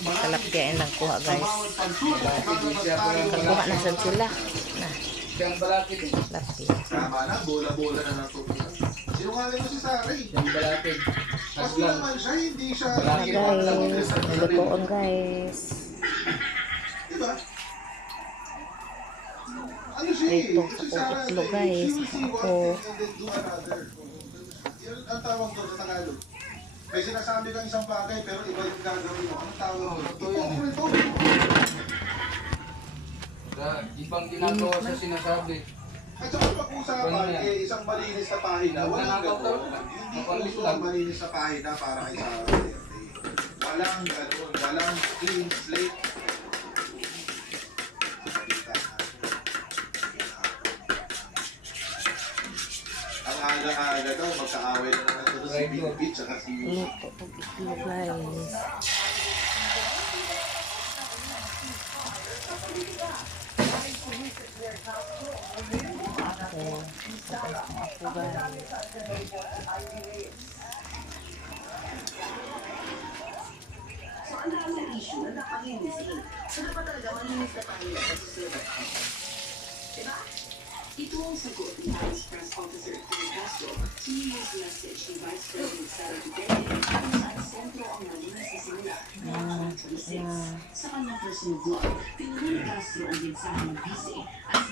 Kalapyain lang kuha guys. Kakuha na sad sila. Na. Yang balakid. Lapis. Tama na, bola-bola na natutunan. Sinungaling mo si Saray. Yang balakid. Kasi naman siya, hindi siya. Guys, lutoon guys. Diba? Ano siya eh? Ito, Si Sarah, itlog, guys. she will see one Ako. thing and then do another. Yun ang tawag doon sa Tagalog. May sinasabi kang isang bagay pero iba yung gagawin mo. Anong tawag doon? Ito. Ibang ginagawa sa sinasabi. At saka pag-usapan, isang malinis na pahina, walang gano'n. Hindi uso ang malinis na pahina para kay Sarah. Walang gano'n, walang clean slate. Ang aga-aga daw, magkaaway na naman ito si Big at si... Luto pag itlog guys. Okay, tapos na ako guys. So, ang dami ng issue na napalinis eh. So, dapat talaga malinis na tayo na pagsusunod. Diba? Ito ang sagot ni Vice Press Officer Phil Castro sa news message ni Vice President Sara Duterte kung saan sentro ang malinis na simula ng 2026. Sa kanyang personal blog, tinanong ni Castro ang mensahe ng PC at